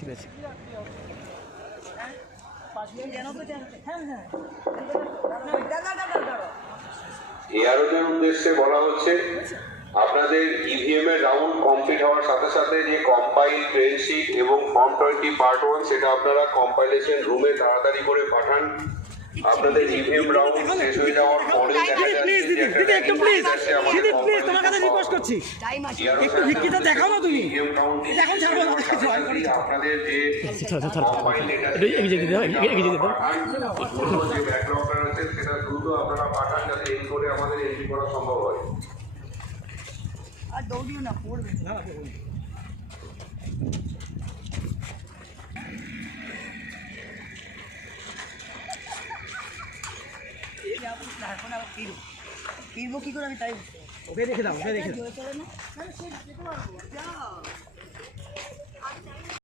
ঠিক আছে। এআরওদের উদ্দেশ্যে বলা হচ্ছে আপনাদের ইভিএম এর রাউন্ড কমপ্লিট হওয়ার সাথে সাথে যে কম্পাইল ট্রেন শিট এবং ফর্ম 20 পার্ট 1 সেটা আপনারা কম্পাইলেশন রুমে তাড়াতাড়ি করে পাঠান। আপনাদের ইভিএম রাউন্ড শেষ হয়ে যাওয়ার পরে একটু প্লিজ তোমার কাছে রিকোয়েস্ট করছি, একটু ভিত্তিটা দেখাও না তুমি। এখন ছাড়বো না, আপনাদের যে কম্পাইল ডেটা একটু এগিয়ে যেতে দাও, এগিয়ে যেতে দাও। যে ব্যাকলগটা আছে সেটা দ্রুত আপনারা পাঠান যাতে এই করে আমাদের এন্ট্রি করা সম্ভব হয়। আর দৌড়িও না, পড়বে না। এখন আবার ফিরবো কি করে আমি তাই ওকে রেখে দাও, ওকে রেখে দাও। চলে না, সে যেতে পারবো। যাও।